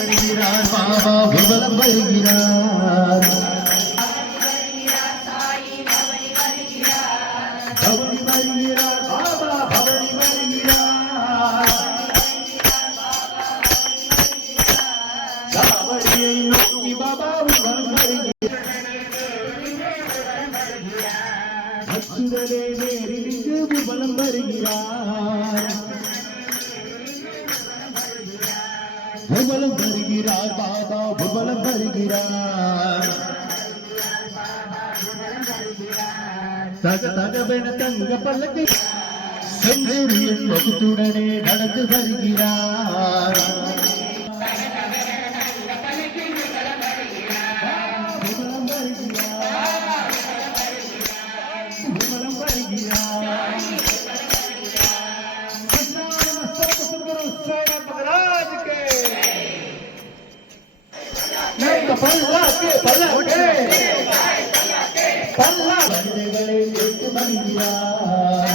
வருகிறார் பாபா விபலம் வருகிறார் பவனி வருகிறார் பாபா பவனி வருகிறார் காவடியை நோக்கி பாபா விபலம் வருகிறார் அச்சுதலே நேரிலிருந்து விபலம் வருகிறார் விபலம் வருகிறார் பாபா விபலம் வருகிறார் தக தகவென தங்க பல்லக்கை செஞ்சூரியன் முகத்துடனே நடந்து வருகிறார் விபலம் வருகிறார் விபலம் வருகிறார் பல்லாக்கு பல்லாக்கு பல்லாக்குகளை கேட்டு வருகிறார்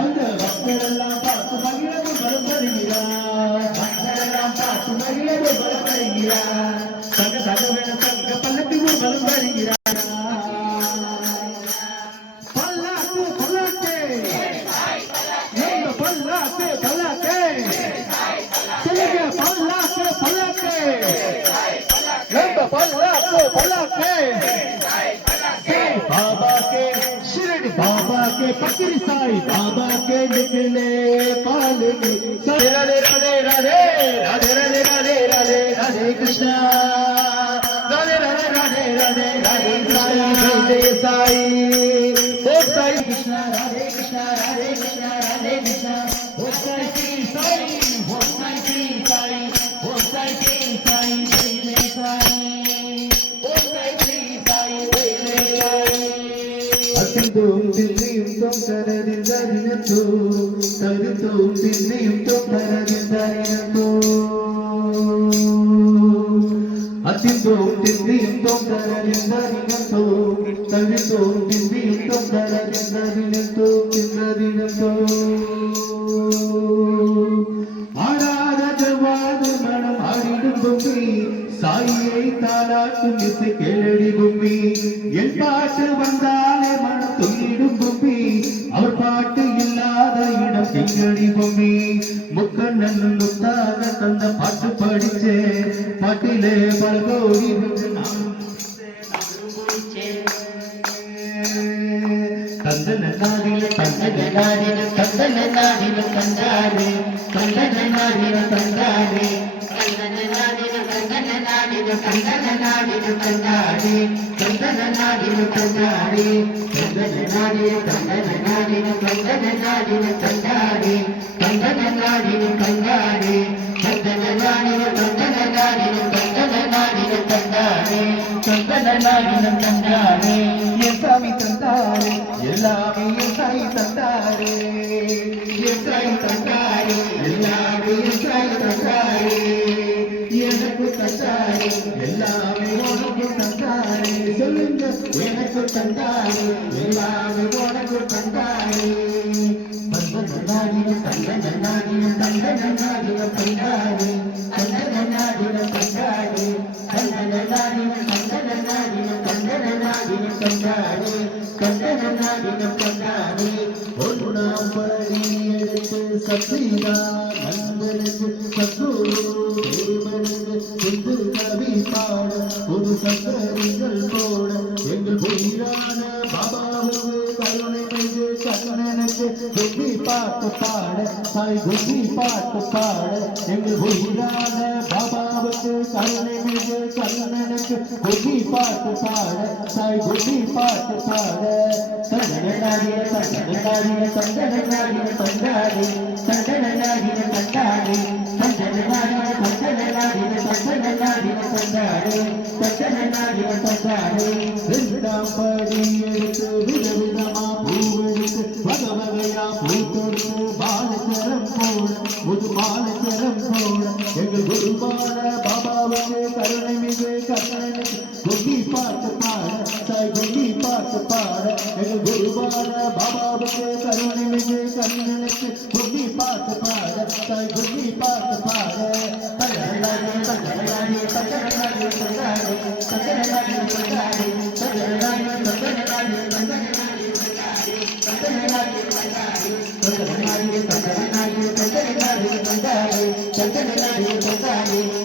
அந்த பக்தரெல்லாம் பார்த்து மகிழவும் வரம் வருகிறார் பக்தரெல்லாம் பார்த்து மகிழவும் வரம் வருகிறார் தக தகவென தங்க பல்லக்குவும் வரம் வருகிறார் பல்லாக்கு பல்லாக்கு பல்லாக்கு பல்லாக்கு சொல்லுங்க பல்லாக்கு பல்லாக்கு பல்லாக்கு पलाके बाबा के शिरडी बाबा के पकड़ी साई बाबा के निकले पालने राधे राधे राधे राधे राधे राधे राधे राधे कृष्णा राधे राधे राधे राधे राधे साई ओ साई कृष्णा राधे कृष्णा राधे कृष्णा राधे कृष्णा ओ साई साई ओ साई साई ओ Sai Sai Tindum tinniyum tomkaradin darinathu Tadithum tinniyum tomkaradin darinathu Atindum tinniyum tomkaradin darinathu Tadithum tinniyum tomkaradin darinathu Darinathu Aadada javadu manam aadidum bummi Saiyai தாலாட்டும் இசை கேளடி பூமி என் பாட்டு வந்தாலே மனம் துள்ளிடும் பூமி அவர் பாட்டு இல்லாத இடம் எங்கடி பூமி முக்கண்ணன் முத்தாக தந்த பாட்டு படிச்சே பாட்டிலே பல கோடி தந்தன நாடில தந்தன நாடில தந்தன நாடில தந்தாரே தந்தன நாடில தந்தாரே கந்தனநாடினு கந்தாடி கந்தனநாடினு கந்தாடி கந்தனநாடினு கந்தனநாடினு கந்தனநாடினு கந்தாடி கந்தனநாடினு கந்தாடி கந்தனநாடினு கந்தனநாடினு கந்தனநாடினு கந்தாடி கந்தனநாடினு கந்தாடி என் சாமி தந்தாரே எல்லாமே என் சாய் தந்தாரே என் சாய் தந்தாரே எல்லாமே என் சாய் தந்தாரே எனக்கு தந்தாரே எல்லாமே உனக்கு தந்தாரே சொல்லுங்க எனக்கு தந்தாரே எல்லாமே உனக்கு தந்தாரே தந்தனநாடின தந்தனநாடின தந்தனநாடின தந்தாரே தந்தனநாடின தந்தாரே தந்தனநாடின தந்தனநாடின தந்தனநாடின தந்தாரே தந்தனநாடின தந்தாரே ஒன்றாம் படி எடுத்து சத்தியா நந்தனுக்கு சத்குரு சிந்து கவி பாட ஒரு சங்கரிகள் போட எங்கள் உயிரான பாபாவுக்கு கருணை மீது கண்ணனுக்கு கும்பி பாட்டு பாட சாய் கும்பி பாட்டு பாட எங்கள் உயிரான பாபாவுக்கு கருணை மீது கண்ணனுக்கு கும்பி பாட்டு பாட சாய் கும்பி பாட்டு பாட தண்டனாடிய தண்டனாடிய தண்டனாடிய தண்டாடி தண்டனாடிய தண்டாடி தண்டனாடிய தண்டனாடிய தண்டனாடிய தண்டாடி தண்டனாடிய தண்டாடி ரெண்டாம் படி எடுத்து விதவிதமா பூவெடுத்து வகவகையா பூ தொடுத்து பாலச்சரம் போட புது பாலச்சரம் போட எங்கள் குருபான பாபாவுக்கு கருணை மிகு கண்ணனுக்கு கும்பி பாட்டு பாட சாய் கும்பி பாட்டு பாட எங்கள் குருபான பாபாவுக்கு கருணை மிகு கண்ணனுக்கு கும்பி பாட்டு பாட தாய் கும்மி பாட்டு பாட தங்கரலாடி தங்கரலாடி தங்கரலாடி தங்கரலாடி தங்கரலாடி தங்கரலாடி தங்கரலாடி தங்கரலாடி தங்கரலாடி தங்கரலாடி தங்கரலாடி தங்கரலாடி தங்கரலாடி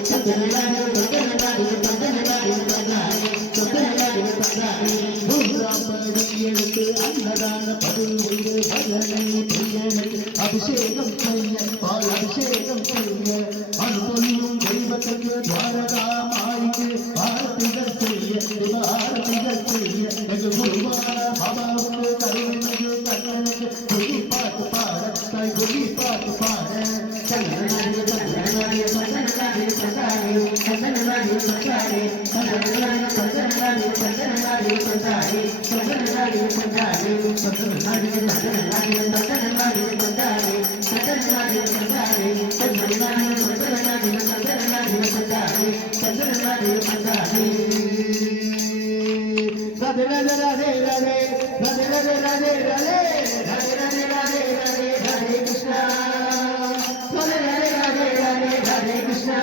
தங்கரலாடி தங்கரலாடி தங்கரலாடி தங்கரலாடி அன்னதான பதில் பஜனை அபிஷேகம் செய்ய பால் அபிஷேகம் செய்ய அனுபவியும் தெய்வத்துக்கு துவாரகா மாய்க்கு ஆரத்திகள் செய்ய ஆரத்திகள் செய்ய எங்கள் குருவான பாபாவுக்கு கருவனுக்கு கண்ணனுக்கு குடி பாட்டு பாட தாய் குடி பாட்டு பாட சங்கரநாடி சங்கரநாடி சங்கரநாடி சங்கராடி சங்கரநாடி சங்கராடி சங்கரநாடி சங்கரநாடி சங்கரநாடி சங்கராடி சங்கரநாடி சங்கராடி சங்கரநாடி சங்கரநாடி சங்கரநாடி சங்கராடி சங்கரநாடி சங்கராடி சங்கரநாடி சங்கரநாடி சங்கரநாடி சங்கராடி சங்கரநாடி சங்கராடி ராதே ராதே ராதே ராதே ராதே ராதே ராதே ராதே ராதே ராதே ராதே ராதே கிருஷ்ணா ராதே ராதே ராதே ராதே ராதே கிருஷ்ணா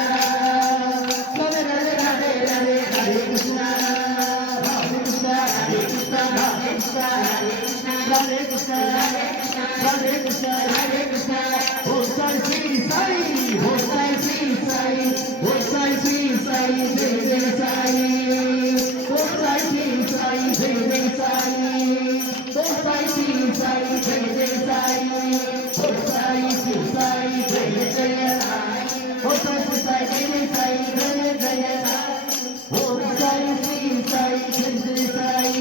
ராதே ராதே ராதே ராதே ராதே கிருஷ்ணா ராதே கிருஷ்ணா ராதே கிருஷ்ணா ராதே கிருஷ்ணா ராதே கிருஷ்ணா ராதே கிருஷ்ணா ராதே கிருஷ்ணா ஓ சாய் ஸ்ரீ சாய் ஓ சாய் ஸ்ரீ சாய் ஓ சாய் ஸ்ரீ சாய் ஜெய ஜெய சாய் ஓ சாய் ஸ்ரீ சாய் ஜெய ஜெய சாய் ஓ சாய் ஸ்ரீ சாய் ஜெய ஜெய சாய் ஓ சாய் ஸ்ரீ சாய் ஜெய ஜெய சாய் ஓ சாய் ஸ்ரீ சாய் ஜெய சாய் ஜெய ஜெய சாய் ஓ சாய் ஸ்ரீ சாய் ஜெய ஜெய சாய்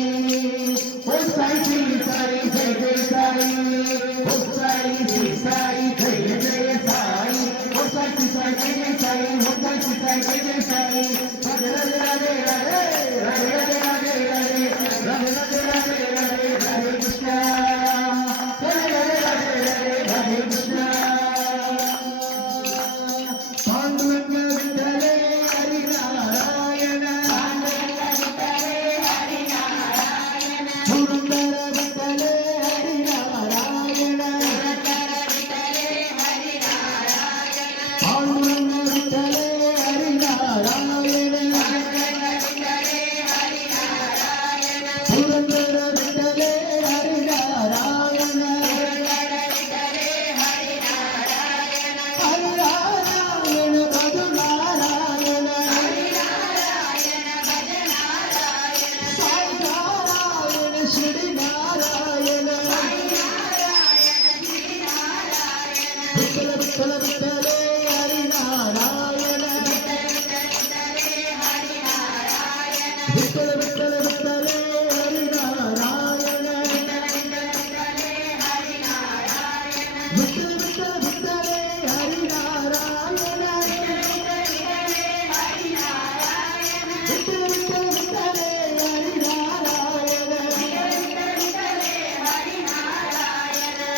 ஓ சாய் ஸ்ரீ சாய் ஜெய ஜெய சாய் ஓ சாய் ஸ்ரீ சாய் ஜெய ஜெய சாய் ஓ சாய் ஸ்ரீ சாய் ஜெய சாய் ஓ சாய் ஸ்ரீ சாய் ஜெய சாய் ராதே ராதே ராதே ராதே ராதே ராதே ராதே ராதே ராதே ராதே ராதே ராதே கிருஷ்ணா ராதே ராதே ராதே ராதே ராதே கிருஷ்ணா பாண்டுரங்க விட்டலே ஹரி நாராயண புரந்தர விட்டலே ஹரி நாராயண பாண்டுரங்க விட்டலே ஹரி நாராயண புரந்தர விட்டலே ஹரி நாராயண ஹரி நாராயண பஜ நாராயண சாய் நாராயண ஸ்ரீ நாராயண விட்டல விட்டல விட்டலே ஹரி நாராயண விட்டல விட்டல விட்டலே ஹரி நாராயண விட்டல விட்டல விட்டலே ஹரி நாராயண விட்டல விட்டல விட்டலே ஹரி நாராயண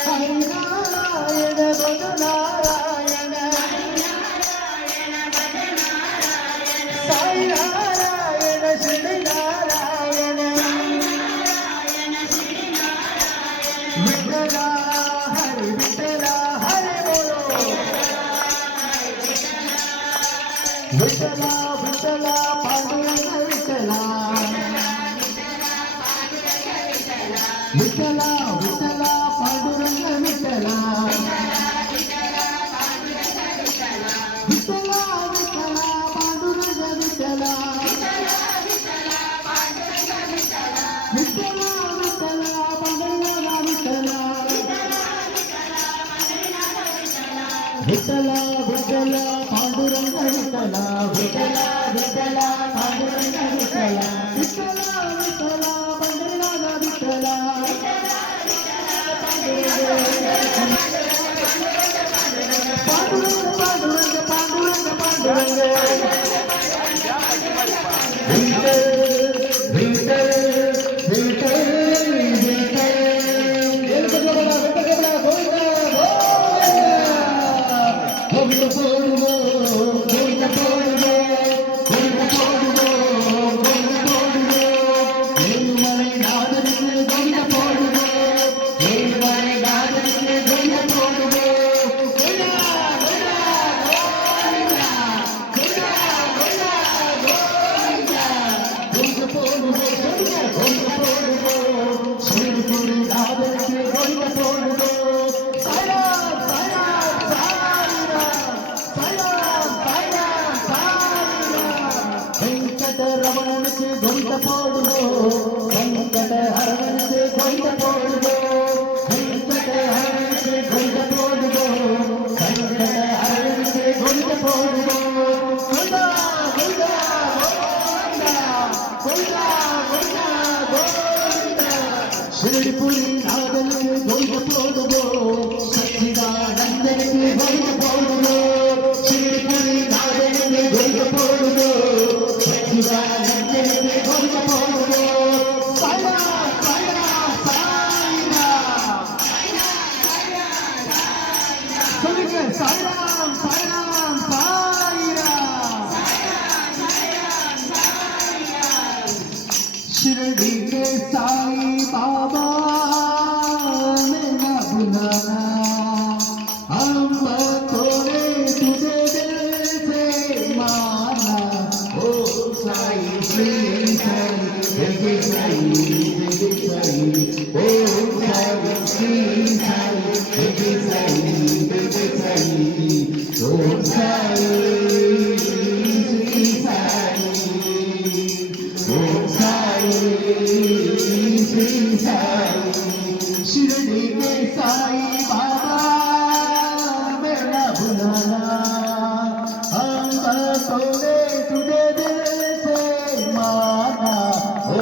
ஹரி நாராயண பஜ நாராயண சாய் நாராயண ஸ்ரீ நாராயண விட்டலா ஹரி விட்டலா ஹரி போலோ விட்டலா விட்டலா பாண்டுரங்க விட்டலா விட்டலா விட்டலா பாண்டுரங்க விட்டலா விட்டலா விட்டலா பாண்டுரங்க விட்டலா விட்டலா விட்டலா பாண்டுரங்க விட்டலா விட்டலா விட்டலா பாண்டுரங்க விட்டலா விட்டலா விட்டலா பாண்டுரங்க விட்டலா விட்டலா விட்டலா பாண்டுரங்க விட்டலா பாண்டுரங்க பாண்டுரங்க பாண்டுரங்க பாண்டுரங்க விட்டல் விட்டல் விட்டல் கோவிந்த போடுவோ கோவிந்த போடுவோ கோவிந்த போடுவோ கோவிந்த போடுவோ ஏழுமலை நாதனுக்கு கோவிந்த போடுவோ ஏழுமலை நாதனுக்கு रमण से घंटा फोड़ दो, संकट हरण से घंटा फोड़ दो, संकट हरण से घंटा फोड़ दो, संकट हरण से घंटा फोड़ दो। गोविंदा गोविंदा गोविंदा गोविंदा गोविंदा शिरडीपुरी नागल के घंटा फोड़ दो, सच्चिदानंद के घंटा फोड़ दो, शिरडीपुरी नागल के घंटा फोड़ दो, सच्चिदानंद के घंटा फोड़ दो। साईं साईं साईं सुनिए साईं राम साईं राम साईं राम शिरडी के साईं बाबा ने न बुलाना, हम थोड़े तुझे दिल से माना। ओ साईं श्री साईं जय जय साईं जय जय साईं, ओ साईं श्री साईं जय जय साईं जय जय साईं, ओ साईं श्री साईं, ओ साईं श्री साईं। शिरडी के साईं बाबा मेरा बुलाना, हम थोड़े तुझे दिल से माना। ओ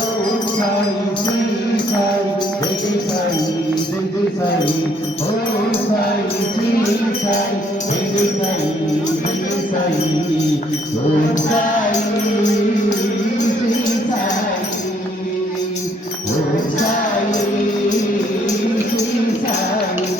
साईं श्री साईं जय जय साईं जय जय साईं, ओ साईं श्री साईं जय जय साईं जय जय साईं, ओ साईं श्री साईं, ओ साईं श्री साईं।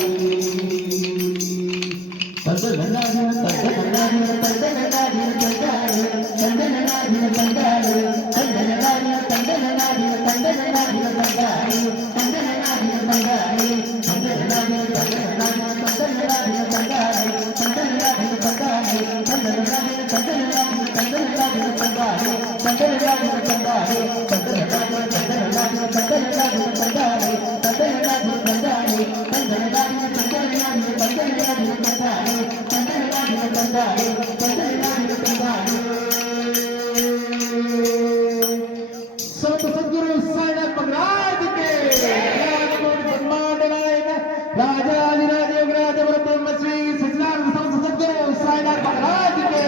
सदगुरु साईनाथ महाराज के ब्रह्मांड नायक राजाधिराज योगराज ब्रह्म श्री सच्चिदानंद सदगुरु साईनाथ महाराज के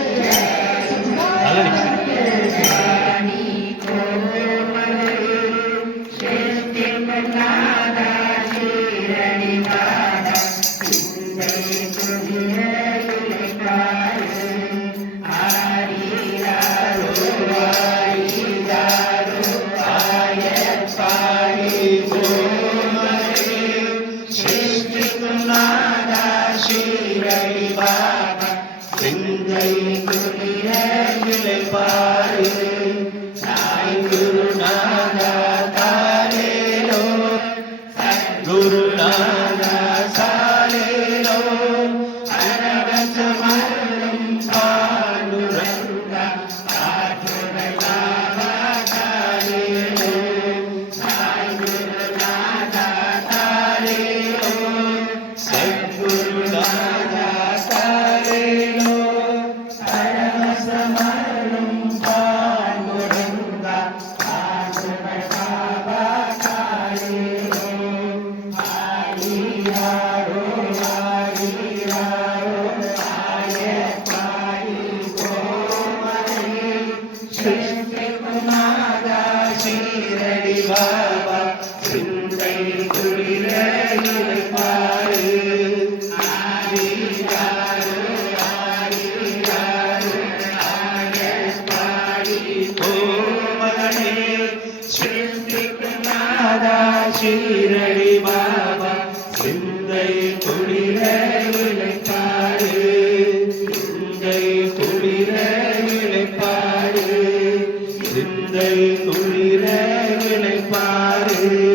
ஷீரடி பாபா சிந்தை குளிர விளைப்பாடு, சிந்தை குளிர விளைப்பாடு, சிந்தை குளிர விளைப்பாடு.